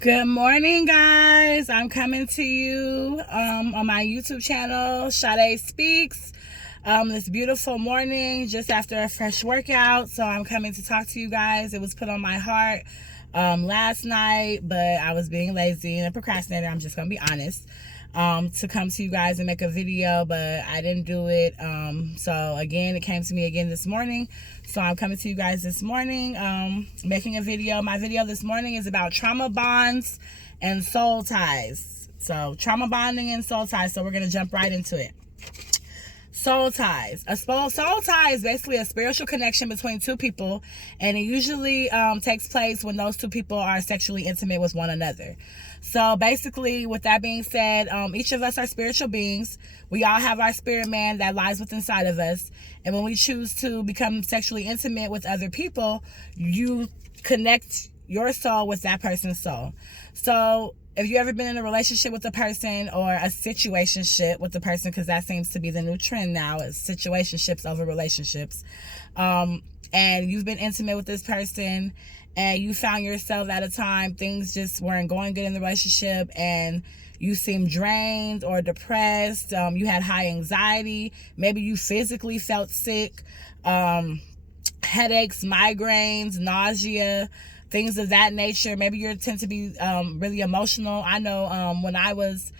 Good morning, guys. I'm coming to you on my YouTube channel, Sade Speaks. This beautiful morning, just after a fresh workout. So I'm coming to talk to you guys. It was put on my heart last night, but I was being lazy and a procrastinator. I'm just going to be honest. To come to you guys and make a video, but I didn't do it. So again, it came to me again this morning. So I'm coming to you guys this morning, making a video. My video this morning is about trauma bonds and soul ties. So trauma bonding and soul ties. So we're going to jump right into it. Soul ties. A soul tie is basically a spiritual connection between two people, and it usually takes place when those two people are sexually intimate with one another. So basically, with that being said, each of us are spiritual beings. We all have our spirit man that lies within inside of us, and when we choose to become sexually intimate with other people, you connect your soul with that person's soul. So if you ever been in a relationship with a person or a situationship with a person, because that seems to be the new trend now, is situationships over relationships, and you've been intimate with this person and you found yourself at a time things just weren't going good in the relationship and you seemed drained or depressed, you had high anxiety, maybe you physically felt sick, headaches, migraines, nausea, things of that nature. Maybe you tend to be really emotional. I know when I was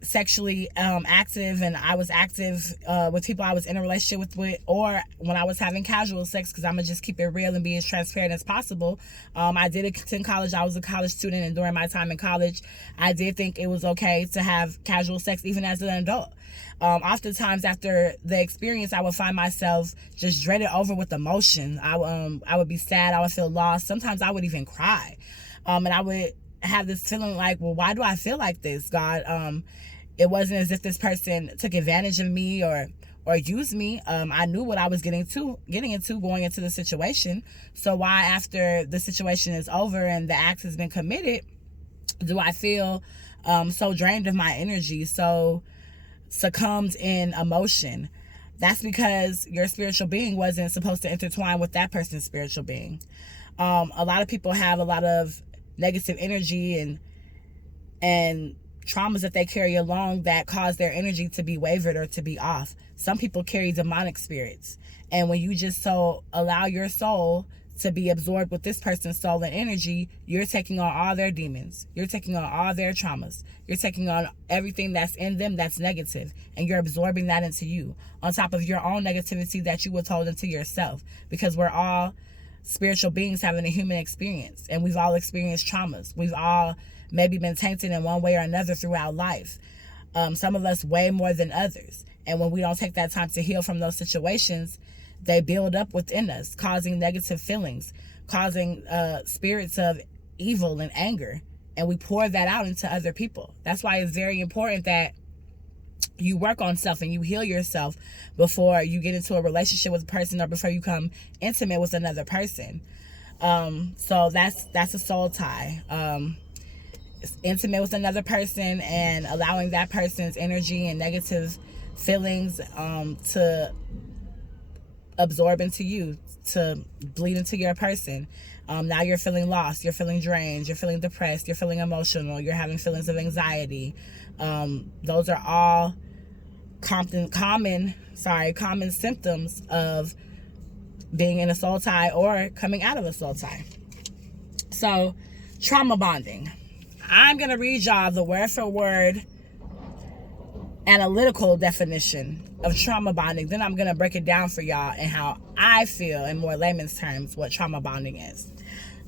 sexually active and I was active with people I was in a relationship with, or when I was having casual sex, because I'm gonna just keep it real and be as transparent as possible. I did attend college. I was a college student, and during my time in college, I did think it was okay to have casual sex even as an adult. Oftentimes after the experience, I would find myself just dreaded over with emotion. I would be sad. I would feel lost. Sometimes I would even cry, and I would have this feeling like, well, why do I feel like this, God? It wasn't as if this person took advantage of me or used me. I knew what I was getting into going into the situation. So why, after the situation is over and the act has been committed, do I feel so drained of my energy, so succumbed in emotion? That's because your spiritual being wasn't supposed to intertwine with that person's spiritual being. A lot of people have a lot of negative energy and traumas that they carry along that cause their energy to be wavered or to be off. Some people carry demonic spirits, and when you just allow your soul to be absorbed with this person's soul and energy, you're taking on all their demons, you're taking on all their traumas, you're taking on everything that's in them that's negative, and you're absorbing that into you, on top of your own negativity that you would hold into yourself, because we're all spiritual beings having a human experience, and we've all experienced traumas. We've all maybe been tainted in one way or another throughout life. Some of us way more than others, and when we don't take that time to heal from those situations, they build up within us, causing negative feelings, causing spirits of evil and anger, and we pour that out into other people. That's why it's very important that you work on self and you heal yourself before you get into a relationship with a person or before you become intimate with another person. So that's a soul tie. It's intimate with another person and allowing that person's energy and negative feelings to absorb into you, to bleed into your person. Now you're feeling lost, you're feeling drained, you're feeling depressed, you're feeling emotional, you're having feelings of anxiety. Those are all common symptoms of being in a soul tie or coming out of a soul tie. So, trauma bonding. I'm going to read y'all the word for word analytical definition of trauma bonding. Then I'm going to break it down for y'all and how I feel in more layman's terms what trauma bonding is.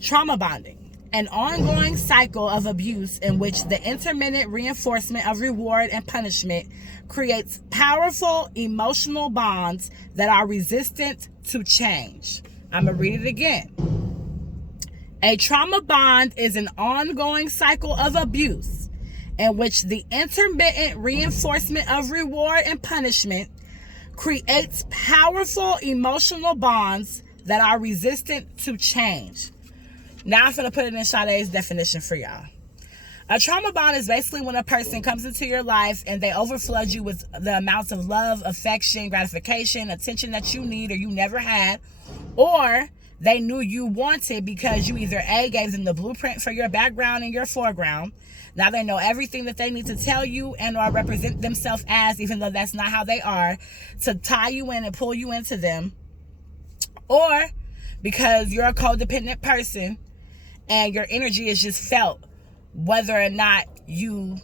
Trauma bonding: an ongoing cycle of abuse in which the intermittent reinforcement of reward and punishment creates powerful emotional bonds that are resistant to change. I'm going to read it again. A trauma bond is an ongoing cycle of abuse in which the intermittent reinforcement of reward and punishment creates powerful emotional bonds that are resistant to change. Now I'm going to put it in Sade's definition for y'all. A trauma bond is basically when a person comes into your life and they overflood you with the amounts of love, affection, gratification, attention that you need or you never had, or they knew you wanted, because you either A, gave them the blueprint for your background and your foreground. Now they know everything that they need to tell you and or represent themselves as, even though that's not how they are, to tie you in and pull you into them. Or because you're a codependent person and your energy is just felt whether or not you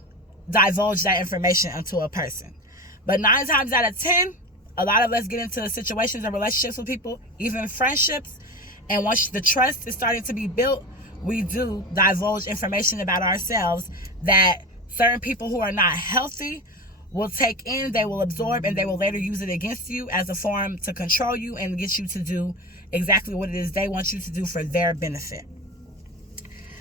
divulge that information onto a person. But 9 times out of 10, a lot of us get into situations and relationships with people, even friendships, and once the trust is starting to be built, we do divulge information about ourselves that certain people who are not healthy will take in, they will absorb, and they will later use it against you as a form to control you and get you to do exactly what it is they want you to do for their benefit.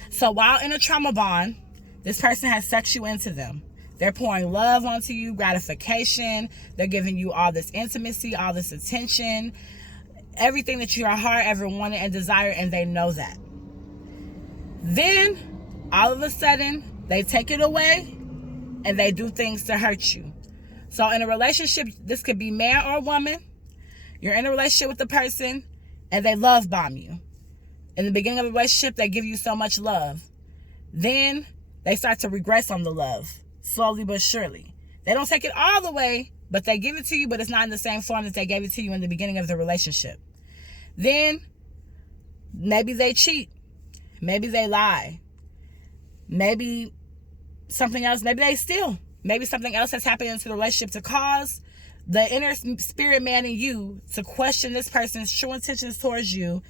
So while in a trauma bond, this person has sucked you into them. They're pouring love onto you, gratification. They're giving you all this intimacy, all this attention, everything that your heart ever wanted and desired, and they know that. Then, all of a sudden, they take it away and they do things to hurt you. So in a relationship, this could be man or woman. You're in a relationship with the person and they love bomb you. In the beginning of a relationship, they give you so much love. Then they start to regress on the love, slowly but surely. They don't take it all the way, but they give it to you, but it's not in the same form that they gave it to you in the beginning of the relationship. Then maybe they cheat. Maybe they lie. Maybe something else. Maybe they steal. Maybe something else has happened into the relationship to cause the inner spirit man in you to question this person's true intentions towards you,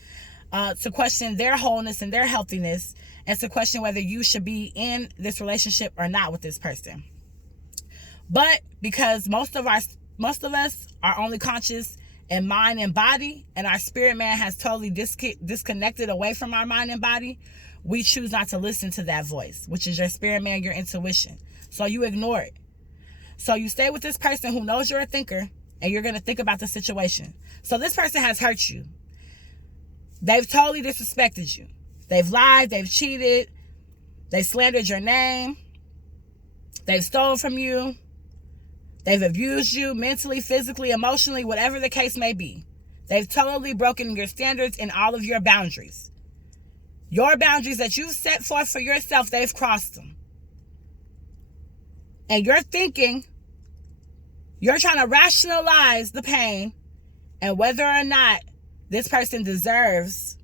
to question their wholeness and their healthiness, and to question whether you should be in this relationship or not with this person. But because most of us are only conscious in mind and body, and our spirit man has totally disconnected away from our mind and body, we choose not to listen to that voice, which is your spirit man, your intuition. So you ignore it. So you stay with this person who knows you're a thinker, and you're going to think about the situation. So this person has hurt you. They've totally disrespected you. They've lied, they've cheated, they slandered your name, they've stolen from you, they've abused you mentally, physically, emotionally, whatever the case may be. They've totally broken your standards and all of your boundaries. Your boundaries that you've set forth for yourself, they've crossed them. And you're thinking, you're trying to rationalize the pain and whether or not this person deserves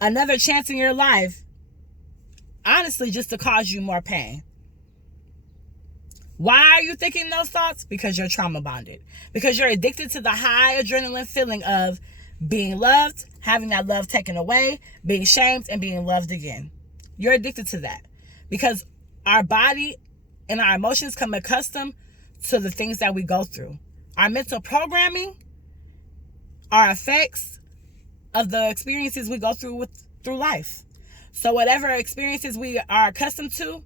another chance in your life, honestly, just to cause you more pain. Why are you thinking those thoughts? Because you're trauma bonded. Because you're addicted to the high adrenaline feeling of being loved, having that love taken away, being shamed, and being loved again. You're addicted to that. Because our body and our emotions come accustomed to the things that we go through. Our mental programming, our effects of the experiences we go through life. So whatever experiences we are accustomed to,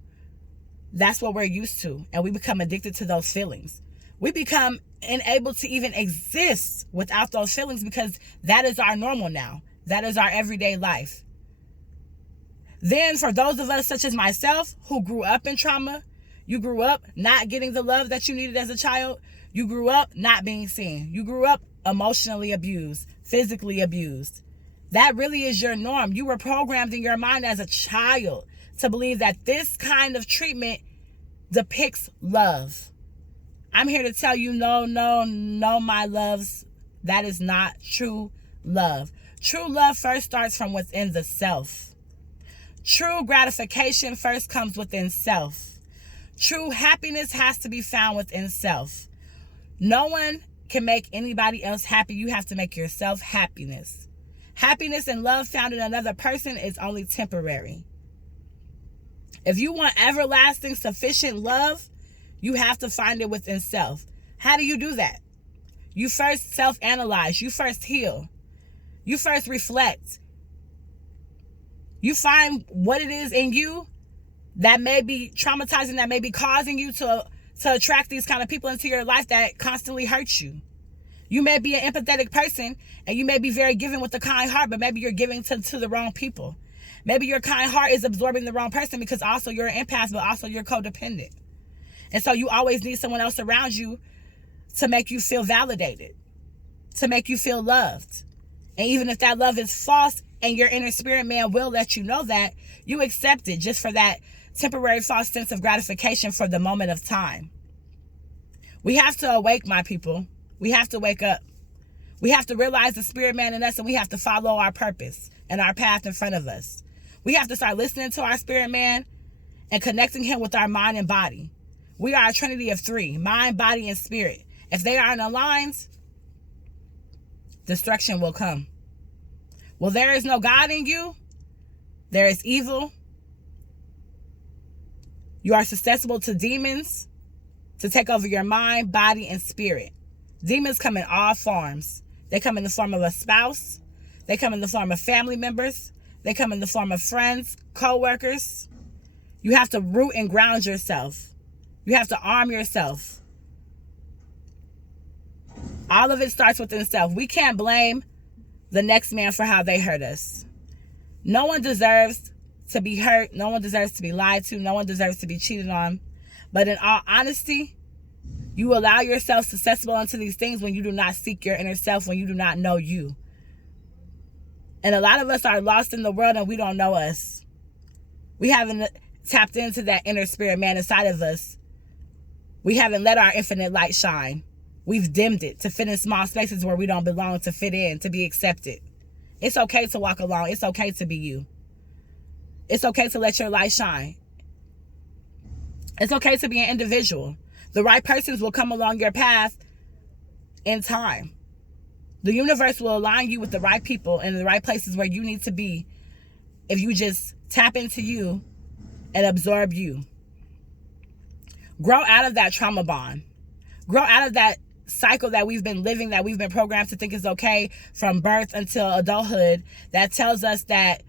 that's what we're used to. And we become addicted to those feelings. We become unable to even exist without those feelings because that is our normal now. That is our everyday life. Then for those of us such as myself who grew up in trauma, you grew up not getting the love that you needed as a child. You grew up not being seen. You grew up emotionally abused, physically abused. That really is your norm. You were programmed in your mind as a child to believe that this kind of treatment depicts love. I'm here to tell you, no, my loves. That is not true love. True love first starts from within the self. True gratification first comes within self. True happiness has to be found within self. No one can make anybody else happy. You have to make yourself happiness. Happiness and love found in another person is only temporary. If you want everlasting, sufficient love, you have to find it within self. How do you do that? You first self-analyze. You first heal. You first reflect. You find what it is in you that may be traumatizing, that may be causing you to attract these kind of people into your life that constantly hurt you. You may be an empathetic person and you may be very giving with a kind heart, but maybe you're giving to the wrong people. Maybe your kind heart is absorbing the wrong person because also you're an empath, but also you're codependent. And so you always need someone else around you to make you feel validated, to make you feel loved. And even if that love is false and your inner spirit man will let you know that, you accept it just for that temporary false sense of gratification for the moment of time. We have to awake, my people. We have to wake up. We have to realize the spirit man in us, and we have to follow our purpose and our path in front of us. We have to start listening to our spirit man and connecting him with our mind and body. We are a trinity of three: mind, body, and spirit. If they aren't aligned, destruction will come. Well, there is no God in you. There is evil. You are susceptible to demons to take over your mind, body, and spirit. Demons come in all forms. They come in the form of a spouse. They come in the form of family members. They come in the form of friends, co-workers. You have to root and ground yourself. You have to arm yourself. All of it starts within self. We can't blame the next man for how they hurt us. No one deserves to be hurt. No one deserves to be lied to. No one deserves to be cheated on. But in all honesty, you allow yourself susceptible unto these things when you do not seek your inner self, when you do not know you. And a lot of us are lost in the world and we don't know us. We haven't tapped into that inner spirit man inside of us. We haven't let our infinite light shine. We've dimmed it to fit in small spaces where we don't belong, to fit in, to be accepted. It's okay to walk alone. It's okay to be you. It's okay to let your light shine. It's okay to be an individual. The right persons will come along your path in time. The universe will align you with the right people in the right places where you need to be if you just tap into you and absorb you. Grow out of that trauma bond. Grow out of that cycle that we've been living, that we've been programmed to think is okay from birth until adulthood, that tells us that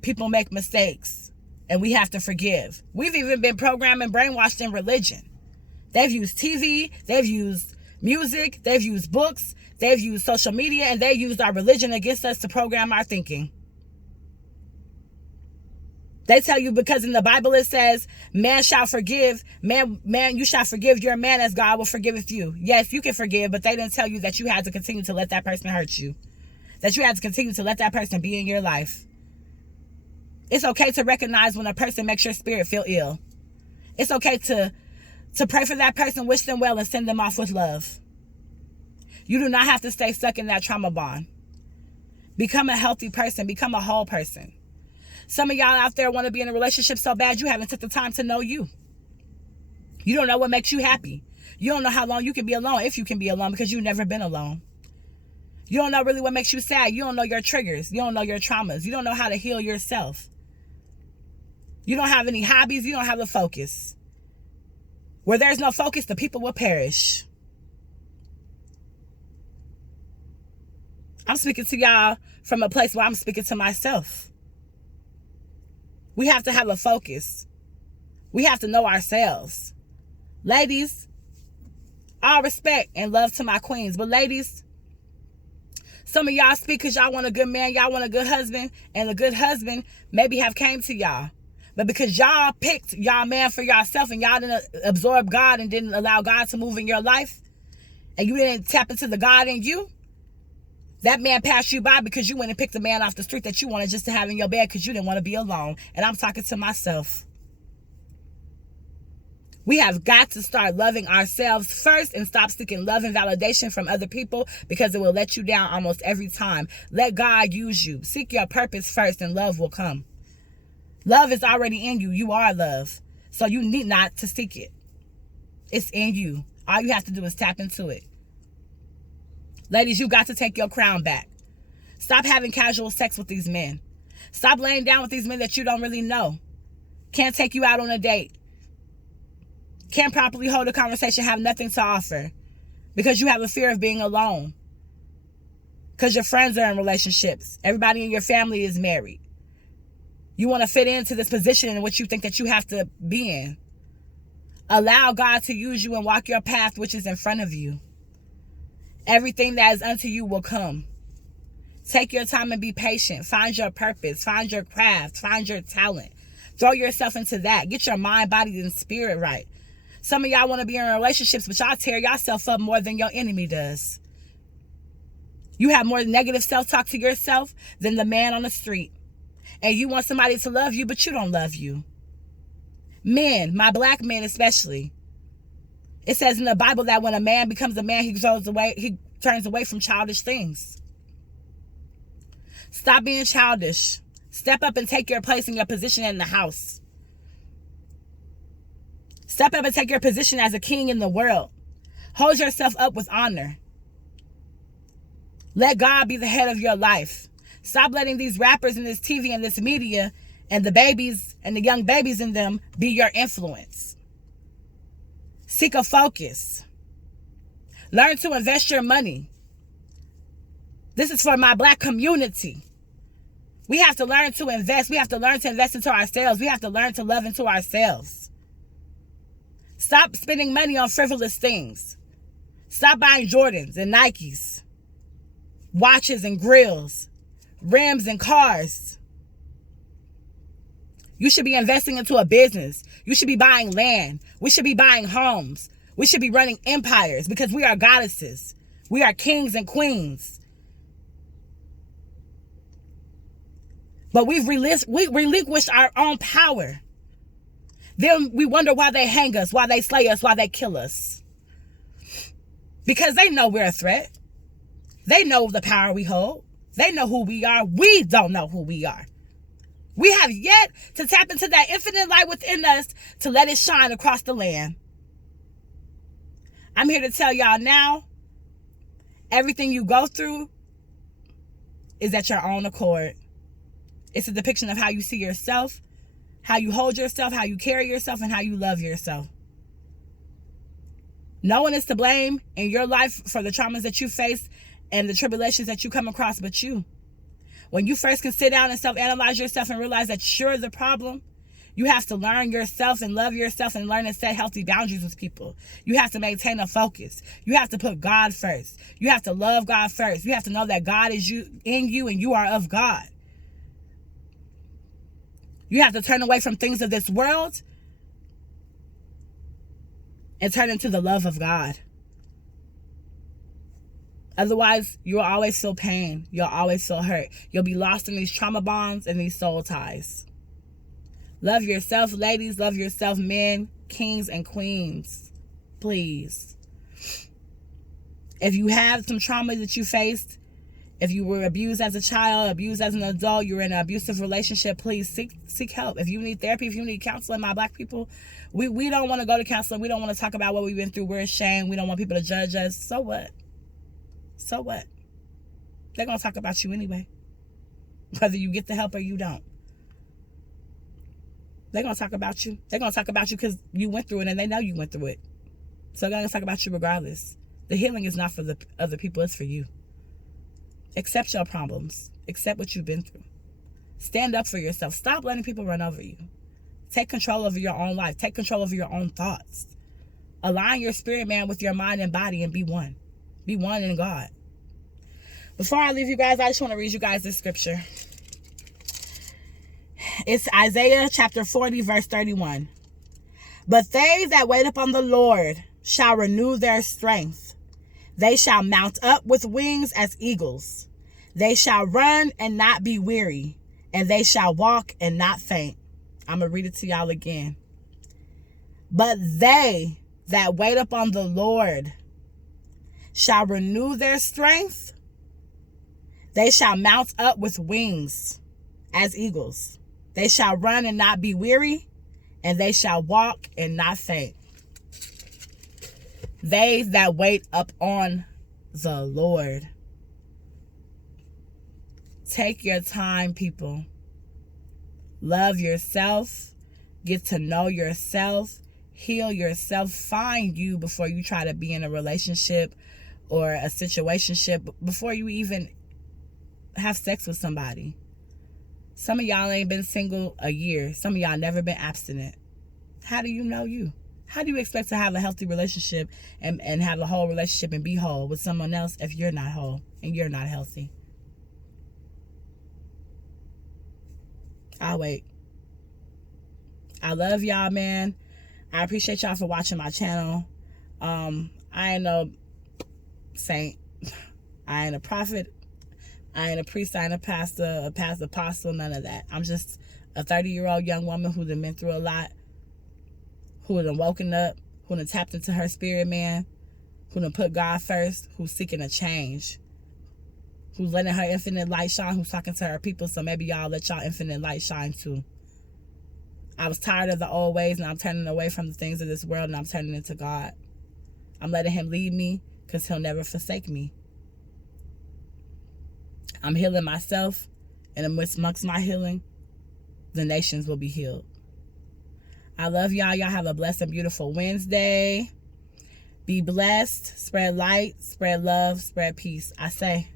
people make mistakes and we have to forgive. We've even been programmed and brainwashed in religion. They've used TV, they've used music, they've used books, they've used social media, and they used our religion against us to program our thinking. They tell you because in the Bible it says, man shall forgive, man, you shall forgive your man as God will forgiveth you. Yes, you can forgive, but they didn't tell you that you had to continue to let that person hurt you. That you had to continue to let that person be in your life. It's okay to recognize when a person makes your spirit feel ill. It's okay to pray for that person, wish them well, and send them off with love. You do not have to stay stuck in that trauma bond. Become a healthy person. Become a whole person. Some of y'all out there want to be in a relationship so bad you haven't took the time to know you. You don't know what makes you happy. You don't know how long you can be alone, if you can be alone, because you've never been alone. You don't know really what makes you sad. You don't know your triggers. You don't know your traumas. You don't know how to heal yourself. You don't have any hobbies. You don't have a focus. Where there's no focus, the people will perish. I'm speaking to y'all from a place where I'm speaking to myself. We have to have a focus. We have to know ourselves. Ladies, all respect and love to my queens. But ladies, some of y'all speak because y'all want a good man, y'all want a good husband, and a good husband maybe have came to y'all. But because y'all picked y'all man for yourself and y'all didn't absorb God and didn't allow God to move in your life, and you didn't tap into the God in you, that man passed you by because you went and picked a man off the street that you wanted just to have in your bed because you didn't want to be alone. And I'm talking to myself. We have got to start loving ourselves first and stop seeking love and validation from other people because it will let you down almost every time. Let God use you. Seek your purpose first and love will come. Love is already in you. You are love. So you need not to seek it. It's in you. All you have to do is tap into it. Ladies, you got to take your crown back. Stop having casual sex with these men. Stop laying down with these men that you don't really know. Can't take you out on a date. Can't properly hold a conversation, have nothing to offer. Because you have a fear of being alone. Because your friends are in relationships. Everybody in your family is married. You want to fit into this position in which you think that you have to be in. Allow God to use you and walk your path which is in front of you. Everything that is unto you will come. Take your time and be patient. Find your purpose. Find your craft. Find your talent. Throw yourself into that. Get your mind, body, and spirit right. Some of y'all want to be in relationships, but y'all tear yourself up more than your enemy does. You have more negative self-talk to yourself than the man on the street. And you want somebody to love you, but you don't love you. Men, my black men especially. It says in the Bible that when a man becomes a man, he turns away from childish things. Stop being childish. Step up and take your place and your position in the house. Step up and take your position as a king in the world. Hold yourself up with honor. Let God be the head of your life. Stop letting these rappers and this TV and this media and the babies and the young babies in them be your influence. Seek a focus. Learn to invest your money. This is for my black community. We have to learn to invest. We have to learn to invest into ourselves. We have to learn to love into ourselves. Stop spending money on frivolous things. Stop buying Jordans and Nikes, watches and grills, rims and cars. You should be investing into a business. You should be buying land. We should be buying homes. We should be running empires because we are goddesses. We are kings and queens. But we relinquished our own power. Then we wonder why they hang us, why they slay us, why they kill us. Because they know we're a threat. They know the power we hold. They know who we are. We don't know who we are. We have yet to tap into that infinite light within us to let it shine across the land. I'm here to tell y'all now, everything you go through is at your own accord. It's a depiction of how you see yourself, how you hold yourself, how you carry yourself, and how you love yourself. No one is to blame in your life for the traumas that you face and the tribulations that you come across but you. When you first can sit down and self-analyze yourself and realize that you're the problem, you have to learn yourself and love yourself and learn to set healthy boundaries with people. You have to maintain a focus. You have to put God first. You have to love God first. You have to know that God is in you and you are of God. You have to turn away from things of this world and turn into the love of God. Otherwise, you'll always feel pain. You'll always feel hurt. You'll be lost in these trauma bonds and these soul ties. Love yourself, ladies. Love yourself, men, kings, and queens. Please. If you have some trauma that you faced, if you were abused as a child, abused as an adult, you're in an abusive relationship, please seek help. If you need therapy, if you need counseling, my black people, we don't want to go to counseling. We don't want to talk about what we've been through. We're ashamed. We don't want people to judge us. So what? So what? They're going to talk about you anyway. Whether you get the help or you don't. They're going to talk about you. They're going to talk about you because you went through it and they know you went through it. So they're going to talk about you regardless. The healing is not for the other people. It's for you. Accept your problems. Accept what you've been through. Stand up for yourself. Stop letting people run over you. Take control over your own life. Take control over your own thoughts. Align your spirit man with your mind and body and be one. Be one in God. Before I leave you guys, I just want to read you guys this scripture. It's Isaiah chapter 40, verse 31. But they that wait upon the Lord shall renew their strength. They shall mount up with wings as eagles. They shall run and not be weary, and they shall walk and not faint. I'm going to read it to y'all again. But they that wait upon the Lord shall renew their strength. They shall mount up with wings as eagles. They shall run and not be weary, and they shall walk and not faint. They that wait upon the Lord. Take your time, people. Love yourself. Get to know yourself. Heal yourself. Find you before you try to be in a relationship or a situationship, before you even have sex with somebody. Some of y'all ain't been single a year. Some of y'all never been abstinent. How do you know you? How do you expect to have a healthy relationship and have a whole relationship and be whole with someone else if you're not whole and you're not healthy? I'll wait. I love y'all, man. I appreciate y'all for watching my channel. I ain't no saint. I ain't a prophet. I ain't a priest. I ain't a pastor, a past apostle, none of that. I'm just a 30-year-old young woman who done been through a lot, who done woken up, who done tapped into her spirit man, who done put God first, who's seeking a change, who's letting her infinite light shine, who's talking to her people. So maybe y'all let y'all infinite light shine too. I was tired of the old ways, and I'm turning away from the things of this world, and I'm turning into God. I'm letting him lead me, because he'll never forsake me. I'm healing myself, and amongst my healing, the nations will be healed. I love y'all. Y'all have a blessed and beautiful Wednesday. Be blessed. Spread light. Spread love. Spread peace. I say.